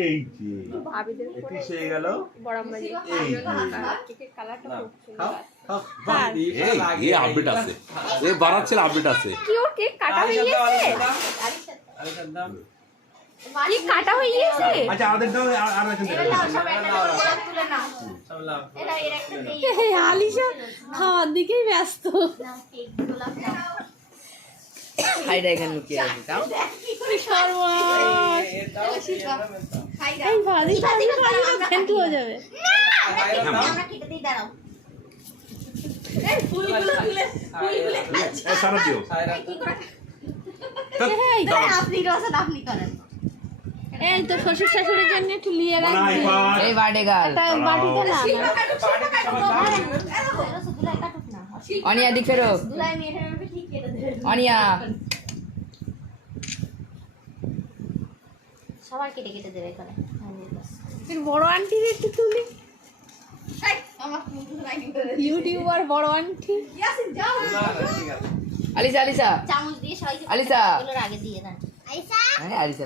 এই যে একটু সে গেল এই যে এই আপডেট আছে এই বাড়াচ্ছে আপডেট আছে কি ওর কেক কাটা হয়ে গেছে কি কাটা হয়ে গেছে আচ্ছা আমাদের দাও আর একটা এরা লাও সব একটা করে তুলে নাও সব লাও এরা এর একটা দেই আলিশা খাওয়ার দিকেই ব্যস্ত নাও কেক গুলো নাও হাইডা এখানে লুকিয়ে আছে দাও কি সর্বনাশ খাই এই ভাজি ভাজি ফেন্টু হয়ে যাবে আমরা কেটে দিই দাঁড়াও এই সারা দিও কি করে এই আপনি রসন আপনি করেন এই তো শ্বশুর শাশুড়ির জন্য একটু নিয়ে নাই রাখবি পার এই বার্থডে গার্ল একটা বাটিতে না দুলাই কাটুক না অনিয়া দিক ফেরো দুলাই মেয়েটার ঠিক কেটে দেবে অনিয়া সবার কেটে কেটে দেবে এখানে এর বড় আন্টির একটু তুলি ইউটিউবার বড় আন্টি আলিসা আলিসা চামচ দিয়ে সবাই আলিসা। আগে দিয়ে দেন আলিসা হ্যাঁ আলিসা